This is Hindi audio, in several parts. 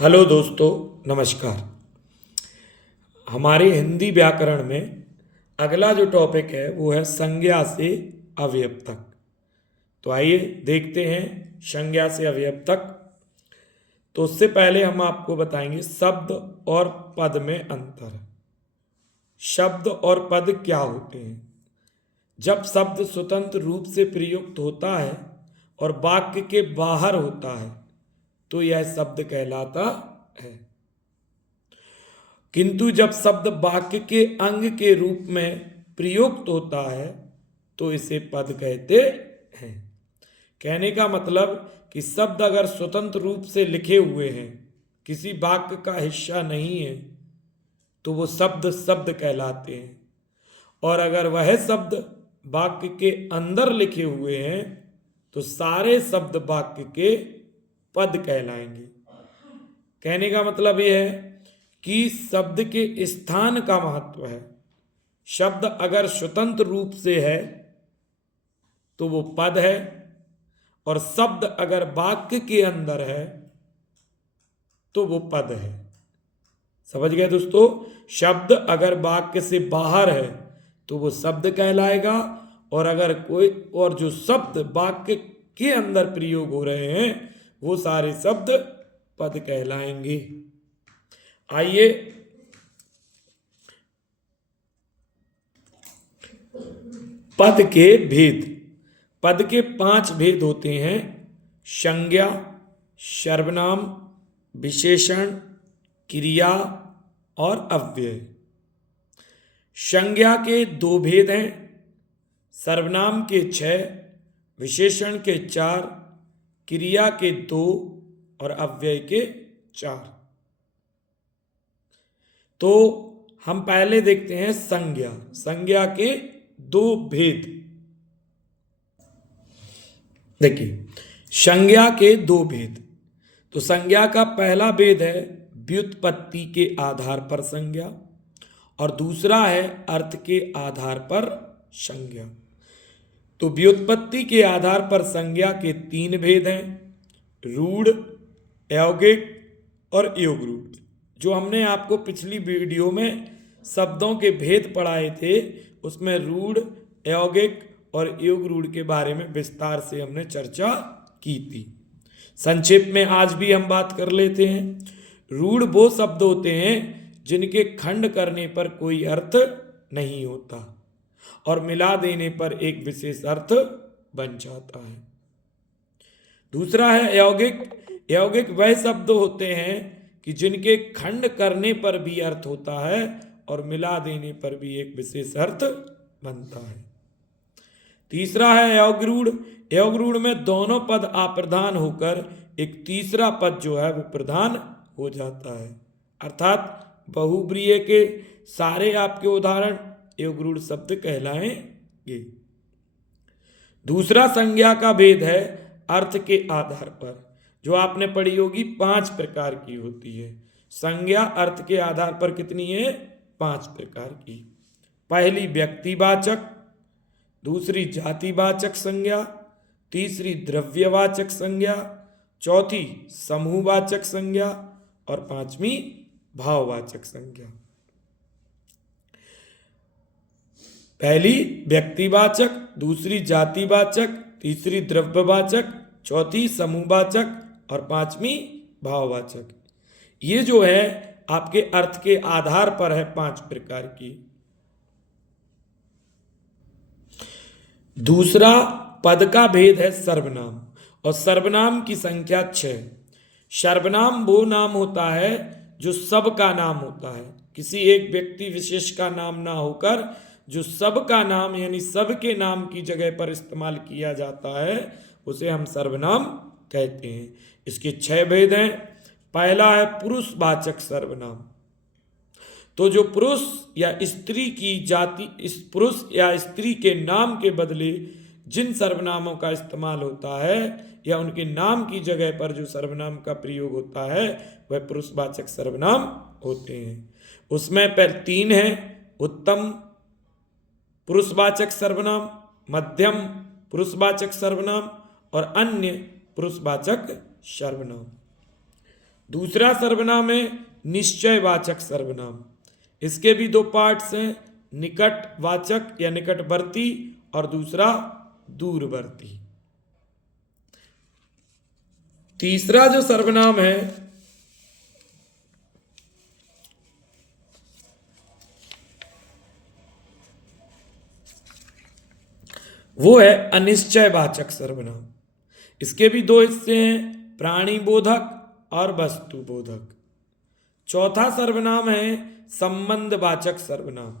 हेलो दोस्तों, नमस्कार। हमारे हिंदी व्याकरण में अगला जो टॉपिक है वो है संज्ञा से अवयव तक। तो आइए देखते हैं संज्ञा से अवयव तक। तो उससे पहले हम आपको बताएंगे शब्द और पद में अंतर। शब्द और पद क्या होते हैं? जब शब्द स्वतंत्र रूप से प्रयुक्त होता है और वाक्य के बाहर होता है तो यह शब्द कहलाता है, किंतु जब शब्द वाक्य के अंग के रूप में प्रयुक्त होता है तो इसे पद कहते हैं। कहने का मतलब कि शब्द अगर स्वतंत्र रूप से लिखे हुए हैं, किसी वाक्य का हिस्सा नहीं है, तो वो शब्द शब्द कहलाते हैं। और अगर वह शब्द वाक्य के अंदर लिखे हुए हैं तो सारे शब्द वाक्य के पद कहलाएंगे। कहने का मतलब यह है कि शब्द के स्थान का महत्व है। शब्द अगर स्वतंत्र रूप से है तो वो पद है, और शब्द अगर वाक्य के अंदर है तो वो पद है। समझ गए दोस्तों? शब्द अगर वाक्य से बाहर है तो वो शब्द कहलाएगा, और अगर कोई और जो शब्द वाक्य के अंदर प्रयोग हो रहे हैं वो सारे शब्द पद कहलाएंगे। आइए पद के भेद। पद के 5 भेद होते हैं: संज्ञा, सर्वनाम, विशेषण, क्रिया और अव्यय। संज्ञा के 2 भेद हैं, सर्वनाम के 6, विशेषण के 4, क्रिया के 2 और अव्यय के 4। तो हम पहले देखते हैं संज्ञा। संज्ञा के 2 भेद। देखिए, संज्ञा के 2 भेद। तो संज्ञा का पहला भेद है व्युत्पत्ति के आधार पर संज्ञा, और दूसरा है अर्थ के आधार पर संज्ञा। तो व्युत्पत्ति के आधार पर संज्ञा के 3 भेद हैं: रूढ़, यौगिक और योग रूढ़। जो हमने आपको पिछली वीडियो में शब्दों के भेद पढ़ाए थे, उसमें रूढ़, यौगिक और योग रूढ़ के बारे में विस्तार से हमने चर्चा की थी। संक्षेप में आज भी हम बात कर लेते हैं। रूढ़ वो शब्द होते हैं जिनके खंड करने पर कोई अर्थ नहीं होता और मिला देने पर एक विशेष अर्थ बन जाता है। दूसरा है यौगिक। यौगिक वह शब्द होते हैं कि जिनके खंड करने पर भी अर्थ होता है और मिला देने पर भी एक विशेष अर्थ बनता है। तीसरा है यौगरूढ़। यौगरूढ़ में दोनों पद अप्रधान होकर एक तीसरा पद जो है वो प्रधान हो जाता है। अर्थात बहुब्रीहि के सारे आपके उदाहरण यौगरूढ़ शब्द कहलाएंगे। दूसरा संज्ञा का भेद है अर्थ के आधार पर। जो आपने पढ़ी होगी 5 प्रकार की होती है संज्ञा। अर्थ के आधार पर कितनी है? 5 प्रकार की। पहली व्यक्तिवाचक, दूसरी जातिवाचक संज्ञा, तीसरी द्रव्यवाचक संज्ञा, चौथी समूहवाचक संज्ञा और 5वीं भाववाचक संज्ञा। पहली व्यक्तिवाचक, दूसरी जातिवाचक, तीसरी द्रव्यवाचक, चौथी समूहवाचक और 5वीं भाववाचक। ये जो है आपके अर्थ के आधार पर है 5 प्रकार की। दूसरा पद का भेद है सर्वनाम, और सर्वनाम की संख्या 6। सर्वनाम वो नाम होता है जो सब का नाम होता है, किसी एक व्यक्ति विशेष का नाम ना होकर जो सब का नाम यानी सब के नाम की जगह पर इस्तेमाल किया जाता है उसे हम सर्वनाम कहते हैं। इसके 6 भेद हैं। पहला है पुरुषवाचक सर्वनाम। तो जो पुरुष या स्त्री की जाति, इस पुरुष या स्त्री के नाम के बदले जिन सर्वनामों का इस्तेमाल होता है या उनके नाम की जगह पर जो सर्वनाम का प्रयोग होता है वह पुरुषवाचक सर्वनाम होते हैं। उसमें 3 है: उत्तम पुरुषवाचक सर्वनाम, मध्यम पुरुषवाचक सर्वनाम और अन्य पुरुषवाचक सर्वनाम। दूसरा सर्वनाम है निश्चयवाचक सर्वनाम। इसके भी दो पार्ट्स हैं, निकटवाचक या निकटवर्ती और दूसरा दूरवर्ती। तीसरा जो सर्वनाम है वो है अनिश्चयवाचक सर्वनाम। इसके भी दो हिस्से हैं, प्राणी बोधक और वस्तु बोधक। चौथा सर्वनाम है संबंधवाचक सर्वनाम।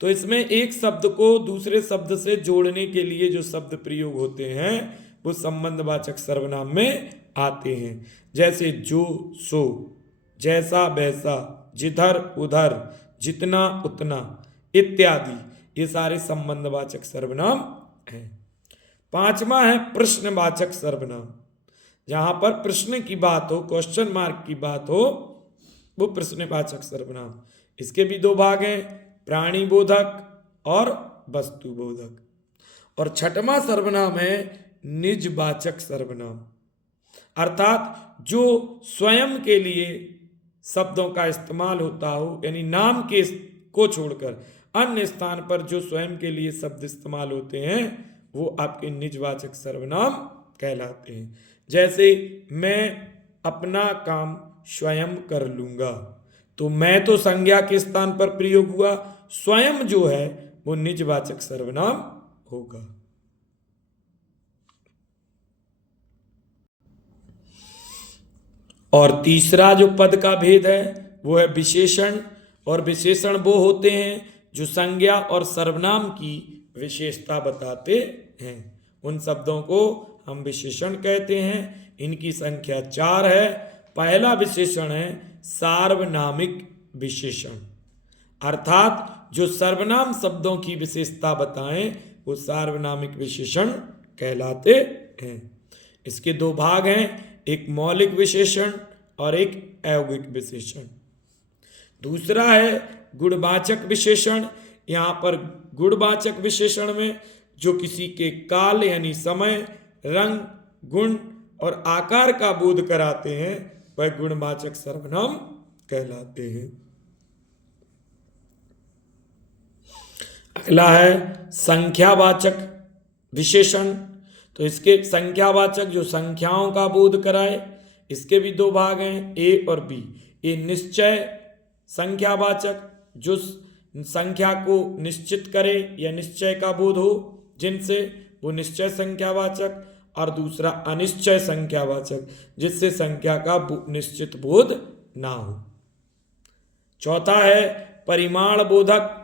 तो इसमें एक शब्द को दूसरे शब्द से जोड़ने के लिए जो शब्द प्रयोग होते हैं वो संबंधवाचक सर्वनाम में आते हैं। जैसे जो सो, जैसा वैसा, जिधर उधर, जितना उतना इत्यादि, ये सारे संबंधवाचक सर्वनाम हैं। पांचवा है प्रश्नवाचक सर्वनाम। जहां पर प्रश्न की बात हो, क्वेश्चन मार्क की बात हो, वो प्रश्नवाचक सर्वनाम। इसके भी दो भाग हैं, प्राणी बोधक और वस्तु बोधक। और छठवां सर्वनाम है निजवाचक सर्वनाम, अर्थात जो स्वयं के लिए शब्दों का इस्तेमाल होता हो, यानी नाम के को छोड़कर अन्य स्थान पर जो स्वयं के लिए शब्द इस्तेमाल होते हैं वो आपके निजवाचक सर्वनाम कहलाते हैं। जैसे मैं अपना काम स्वयं कर लूंगा, तो मैं तो संज्ञा के स्थान पर प्रयोग हुआ, स्वयं जो है वो निजवाचक सर्वनाम होगा। और तीसरा जो पद का भेद है वो है विशेषण। और विशेषण वो होते हैं जो संज्ञा और सर्वनाम की विशेषता बताते हैं, उन शब्दों को हम विशेषण कहते हैं। इनकी संख्या 4 है। पहला विशेषण है सार्वनामिक विशेषण, अर्थात जो सर्वनाम शब्दों की विशेषता बताएं वो सार्वनामिक विशेषण कहलाते हैं। इसके दो भाग हैं, एक मौलिक विशेषण और एक अयौगिक विशेषण। दूसरा है गुणवाचक विशेषण। यहाँ पर गुणवाचक विशेषण में जो किसी के काल यानी समय, रंग, गुण और आकार का बोध कराते हैं वह गुणवाचक सर्वनाम कहलाते हैं। अगला है संख्यावाचक विशेषण। तो इसके संख्यावाचक जो संख्याओं का बोध कराए, इसके भी दो भाग हैं, ए और बी। ए निश्चय संख्यावाचक, जो संख्या को निश्चित करे या निश्चय का बोध हो जिनसे, वो निश्चय संख्यावाचक। और दूसरा अनिश्चय संख्यावाचक, जिससे संख्या का निश्चित बोध ना हो। चौथा है परिमाण बोधक।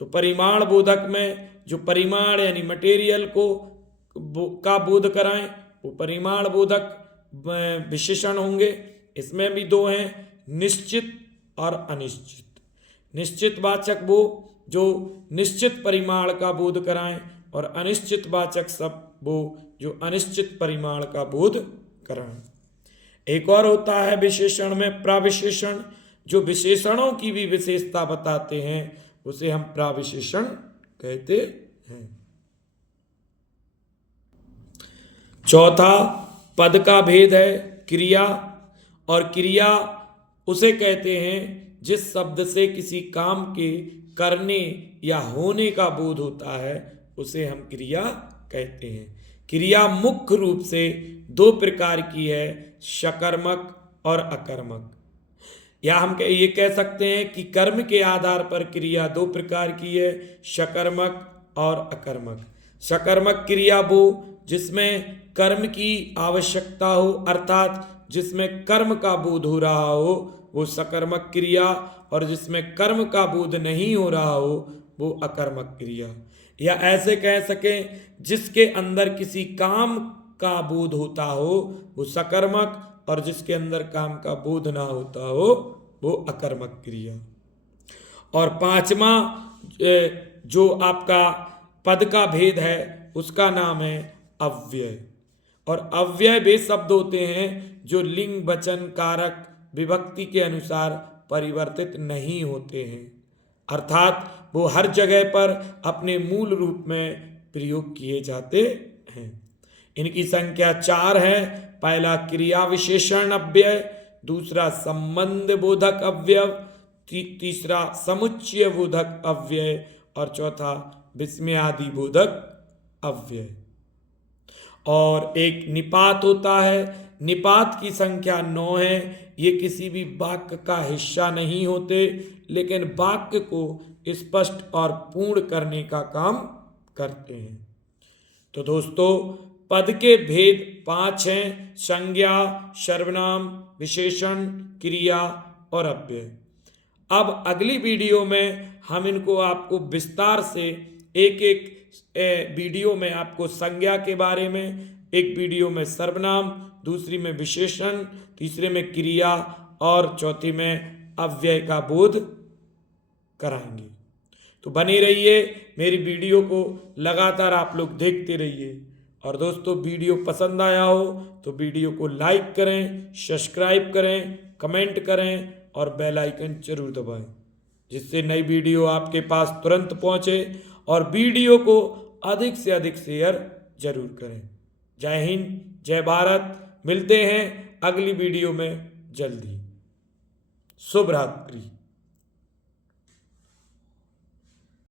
तो परिमाण बोधक में जो परिमाण यानी मटेरियल को का बोध कराएं वो परिमाण बोधक विशेषण होंगे। इसमें भी दो हैं, निश्चित और अनिश्चित। निश्चित वाचक वो जो निश्चित परिमाण का बोध कराएं और अनिश्चित वाचक सब वो जो अनिश्चित परिमाण का बोध कराएं। एक और होता है विशेषण में प्राविशेषण, जो विशेषणों की भी विशेषता बताते हैं उसे हम प्राविशेषण कहते हैं। चौथा पद का भेद है क्रिया। और क्रिया उसे कहते हैं जिस शब्द से किसी काम के करने या होने का बोध होता है उसे हम क्रिया कहते हैं। क्रिया मुख्य रूप से दो प्रकार की है, सकर्मक और अकर्मक। या हम ये कह सकते हैं कि कर्म के आधार पर क्रिया दो प्रकार की है, सकर्मक और अकर्मक। सकर्मक क्रिया वो जिसमें कर्म की आवश्यकता हो, अर्थात जिसमें कर्म का बोध हो रहा हो वो सकर्मक क्रिया, और जिसमें कर्म का बोध नहीं हो रहा हो वो अकर्मक क्रिया। या ऐसे कह सकें जिसके अंदर किसी काम का बोध होता हो वो सकर्मक, और जिसके अंदर काम का बोध ना होता हो वो अकर्मक क्रिया। और पांचवा जो आपका पद का भेद है उसका नाम है अव्यय। और अव्यय वे शब्द होते हैं जो लिंग, वचन, कारक, विभक्ति के अनुसार परिवर्तित नहीं होते हैं, अर्थात वो हर जगह पर अपने मूल रूप में प्रयोग किए जाते हैं। इनकी संख्या 4 है। पहला क्रिया विशेषण अव्यय, दूसरा संबंध बोधक अव्यय, तीसरा समुच्चय बोधक अव्यय और चौथा विस्मयादि बोधक अव्यय। और एक निपात होता है। निपात की संख्या 9 है। ये किसी भी वाक्य का हिस्सा नहीं होते, लेकिन वाक्य को स्पष्ट और पूर्ण करने का काम करते हैं। तो दोस्तों, पद के भेद 5 हैं: संज्ञा, सर्वनाम, विशेषण, क्रिया और अव्यय। अब अगली वीडियो में हम इनको आपको विस्तार से एक एक वीडियो में आपको संज्ञा के बारे में, एक वीडियो में सर्वनाम, दूसरी में विशेषण, तीसरे में क्रिया और चौथी में अव्यय का बोध कराएंगे। तो बने रहिए, मेरी वीडियो को लगातार आप लोग देखते रहिए। और दोस्तों, वीडियो पसंद आया हो तो वीडियो को लाइक करें, सब्सक्राइब करें, कमेंट करें और बेल आइकन जरूर दबाएं, जिससे नई वीडियो आपके पास तुरंत पहुंचे। और वीडियो को अधिक से अधिक शेयर जरूर करें। जय हिंद, जय भारत। मिलते हैं अगली वीडियो में जल्दी। शुभ रात्रि।